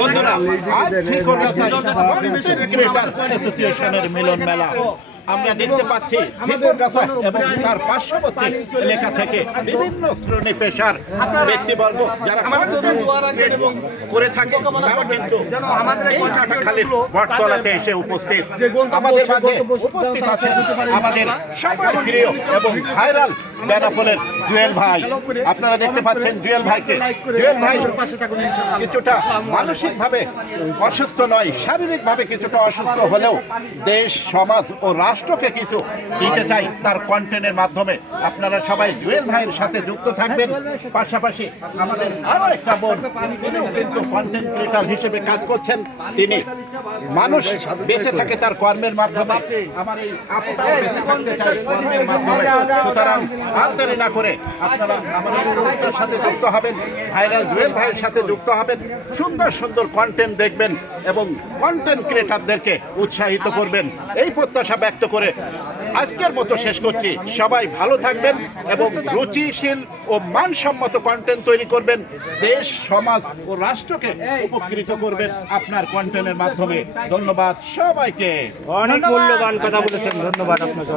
বন্ধুরা, আজ শ্রীকলকাতায় content creator অ্যাসোসিয়েশনের মিলন মেলা আমরা দেখতে পাচ্ছি। শ্রীকলকাতা এবং তার পার্শ্ববর্তী এলাকা থেকে বিভিন্ন শ্রেণী পেশার ব্যক্তিবর্গ যারা করে থাকে তারা কিন্তু এই কাটাখালীর বটতলাতে এসে উপস্থিত। আমাদের মাঝে উপস্থিত আছেন আমাদের সবার প্রিয় এবং ভাইরাল বেনাপোলের জুয়েল ভাই। আপনারা দেখতে পাচ্ছেন জুয়েল ভাইকে। জুয়েল ভাই কিছুটা মানসিকভাবে অসুস্থ নয়, শারীরিকভাবে কিছুটা অসুস্থ হলেও দেশ, সমাজ ও রাষ্ট্রকে কিছু দিতে চাই তার কন্টেন্টের মাধ্যমে। আপনারা সবাই জুয়েল ভাইয়ের সাথে যুক্ত থাকবেন। পাশাপাশি আমাদের আরো একটা বোন, তিনিও কিন্তু কন্টেন্ট ক্রিয়েটর হিসেবে কাজ করছেন। তিনি মানুষ বেঁচে থাকে তার কর্মের মাধ্যমে। আমার এই আপুটাও বেঁচে থাকতে চাই কর্মের মাধ্যমে। সুতরাং আর দেরি না করে আপনারা আমাদের গ্রুপের সাথে যুক্ত হবেন, ভাইরাল জুয়েল ভাইয়ের সাথে যুক্ত হবেন, সুন্দর সুন্দর কন্টেন্ট দেখবেন এবং কন্টেন্ট ক্রিয়েটরদেরকে উৎসাহিত করবেন। এই প্রত্যাশা ব্যক্ত করে আজকের মতো শেষ করছি। সবাই ভালো থাকবেন এবং রুচিশীল ও মানসম্মত কন্টেন্ট তৈরি করবেন। দেশ, সমাজ ও রাষ্ট্রকে উপকৃত করবেন আপনার কন্টেন্টের মাধ্যমে। ধন্যবাদ সবাইকে। অনেক মূল্যবান কথা বলেছেন, ধন্যবাদ আপনাকে।